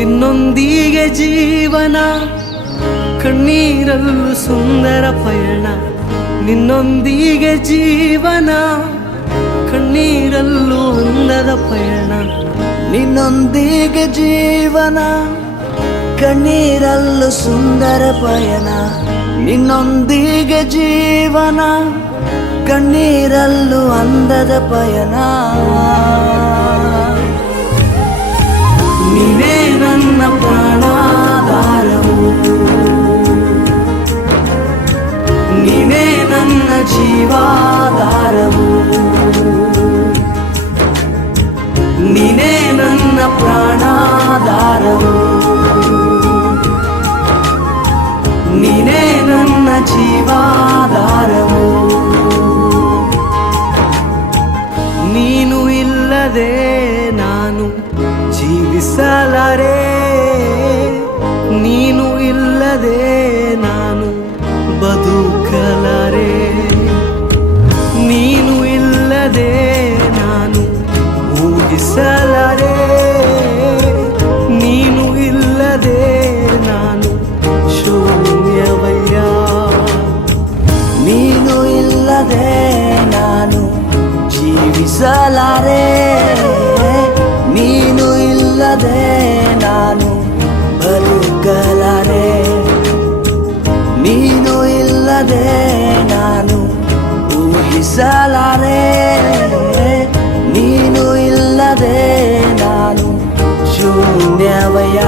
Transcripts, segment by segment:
ನಿನ್ನೊಂದಿಗೆ ಜೀವನ, ಕಣ್ಣೀರಲ್ಲೂ ಸುಂದರ ಪಯಣ. ನಿನ್ನೊಂದಿಗೆ ಜೀವನ, ಕಣ್ಣೀರಲ್ಲೂ ಅಂದದ ಪಯಣ. ನಿನ್ನೊಂದಿಗೆ ಜೀವನ, ಕಣ್ಣೀರಲ್ಲೂ ಸುಂದರ ಪಯಣ. ನಿನ್ನೊಂದಿಗೆ ಜೀವನ, ಕಣ್ಣೀರಲ್ಲೂ ಅಂದದ ಪಯಣ. ನೀನೇ ನನ್ನ ಪ್ರಾಣಾಧಾರವು, ನೀನೇ ನನ್ನ ಜೀವಾಧಾರವು, ನೀನೇ ನನ್ನ ಪ್ರಾಣಾಧಾರವು, ನೀನೇ ನನ್ನ ಜೀವಾಧಾರವು. ನೀನು ಇಲ್ಲದೆ ನಾನು ಜೀವಿಸಲಾರೆ, ನೀನು ಇಲ್ಲದೆ ನಾನು ಬದುಕಲಾರೆ. ನೀನು ಇಲ್ಲದೆ ನಾನು ಊಹಿಸಲಾರೆ, ನೀನು ಇಲ್ಲದೆ ನಾನು ಶೂನ್ಯವಯ್ಯ. ನೀನು ಇಲ್ಲದೆ ನಾನು ಜೀವಿಸಲಾರೆ, ನೀನು ಇಲ್ಲದೆ ನಾನು ಬದುಕಲಾರೆ. ನೀನು ಇಲ್ಲದೆ ನಾನು ಊಹಿಸಲಾರೆ, ನೀನು ಇಲ್ಲದೆ ನಾನು ಶೂನ್ಯವಯ್ಯ.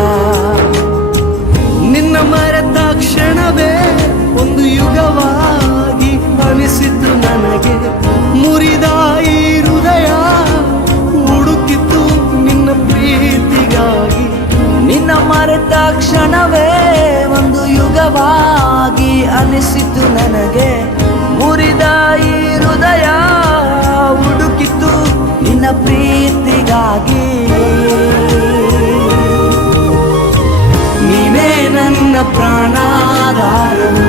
ನಿನ್ನ ಮರೆತ ಕ್ಷಣವೇ ಒಂದು ಯುಗವಾಗಿ ಅನಿಸಿತು ನನಗೆ. ಮುರಿದ ಈ ಹೃದಯ ಹುಡುಕಿತು ನಿನ್ನ ಪ್ರೀತಿಗಾಗಿ. ನಿನ್ನ ಮರೆತ ಕ್ಷಣವೇ ಒಂದು ಯುಗವಾಗಿ ಅನಿಸಿತು ನನಗೆ. ಮುರಿದ ಈ ಹೃದಯ ಹುಡುಕಿತು ನಿನ್ನ ಪ್ರೀತಿಗಾಗಿ. ನೀನೇ ನನ್ನ ಪ್ರಾಣಾಧಾರವು,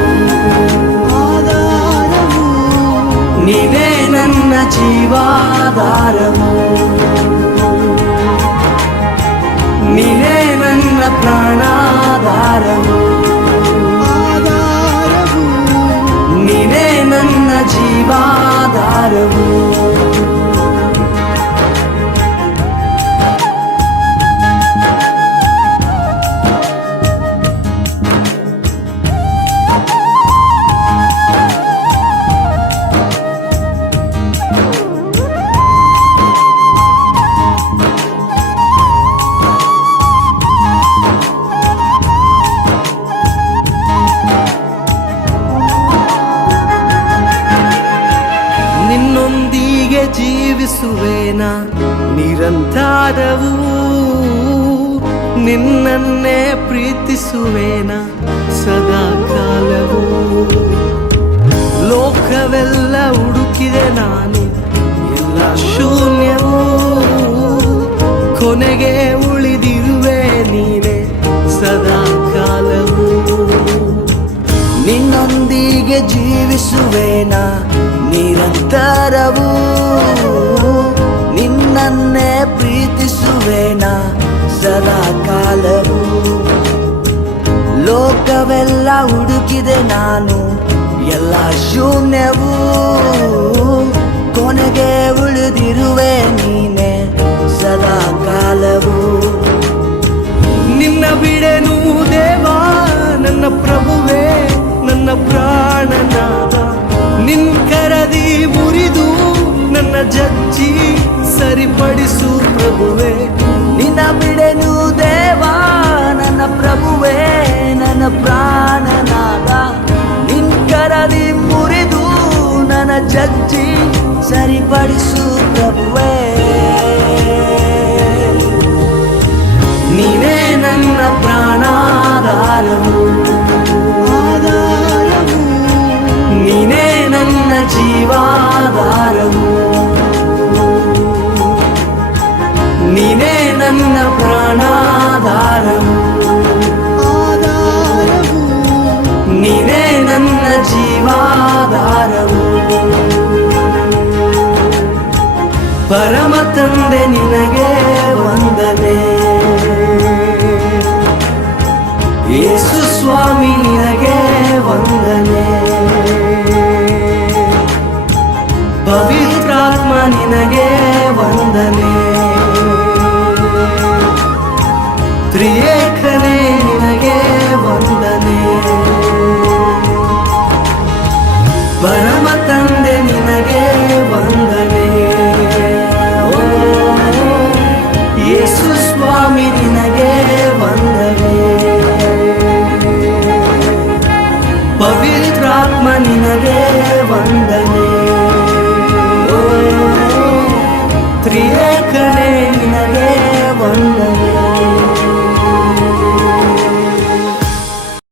ನೀನೇ ನನ್ನ ಜೀವಾಧಾರವು, ನೀನೇ ನನ್ನ ಪ್ರಾಣಾಧಾರವು, ನೀನೇ ನನ್ನ ಜೀವಾಧಾರವು. ನಿನ್ನೊಂದಿಗೆ ಜೀವಿಸುವೇನ ನಿರಂತರವೂ, ನಿನ್ನನ್ನೇ ಪ್ರೀತಿಸುವೇನ ಸದಾ ಕಾಲವೂ. ಲೋಕವೆಲ್ಲ ಹುಡುಕಿದೆ ನಾನು, ಎಲ್ಲ ಶೂನ್ಯವೂ. ಕೊನೆಗೆ ಉಳಿದಿರುವೆ ನೀನೆ ಸದಾ ಕಾಲವೂ. ನಿನ್ನೊಂದಿಗೆ ಜೀವಿಸುವೇನ ನಿರಂತರವೂ, ನಿನ್ನನ್ನೇ ಪ್ರೀತಿಸುವೇನ ಸದಾ ಕಾಲವೂ. ಲೋಕವೆಲ್ಲ ಹುಡುಕಿದೆ ನಾನು, ಎಲ್ಲ ಶೂನ್ಯವೂ. ಕೊನೆಗೆ ಉಳಿದಿರುವೆ ನೀನೆ ಸದಾ ಕಾಲವೂ. ನಿನ್ನ ಬಿಡೆನು ದೇವಾ ನನ್ನ ಪ್ರಭುವೇ, ನನ್ನ ಪ್ರಾಣನಾದ. ನಿನ್ ಕರದಿ ಮುರಿದು ನನ್ನ ಜಜ್ಜಿ ಸರಿಪಡಿಸು ಪ್ರಭುವೇ. ನಿನ್ನ ಬಿಡೆನು ದೇವಾ ನನ್ನ ಪ್ರಭುವೇ, ನನ್ನ ಪ್ರಾಣನಾದ. ನಿನ್ ಕರದಿ ಮುರಿದು ನನ್ನ ಜಜ್ಜಿ ಸರಿಪಡಿಸು ಪ್ರಭುವೇ. ನೀನೇ ನನ್ನ ಪ್ರಾಣಾಧಾರವು, ನೀನೇ ನನ್ನ ಜೀವಾಧಾರವು, ನೀನೇ ನನ್ನ ಪ್ರಾಣಾಧಾರವು, ನೀನೇ ನನ್ನ ಜೀವಾಧಾರವು. ಪರಮ ತಂದೆ ನಿನಗೆ ವಂದನೆ. ಯೇಸು ಸ್ವಾಮಿ ನಿನಗೆ ವಂದನೆ. ಪವಿತ್ರಾತ್ಮ ನಿನಗೆ ವಂದನೆ.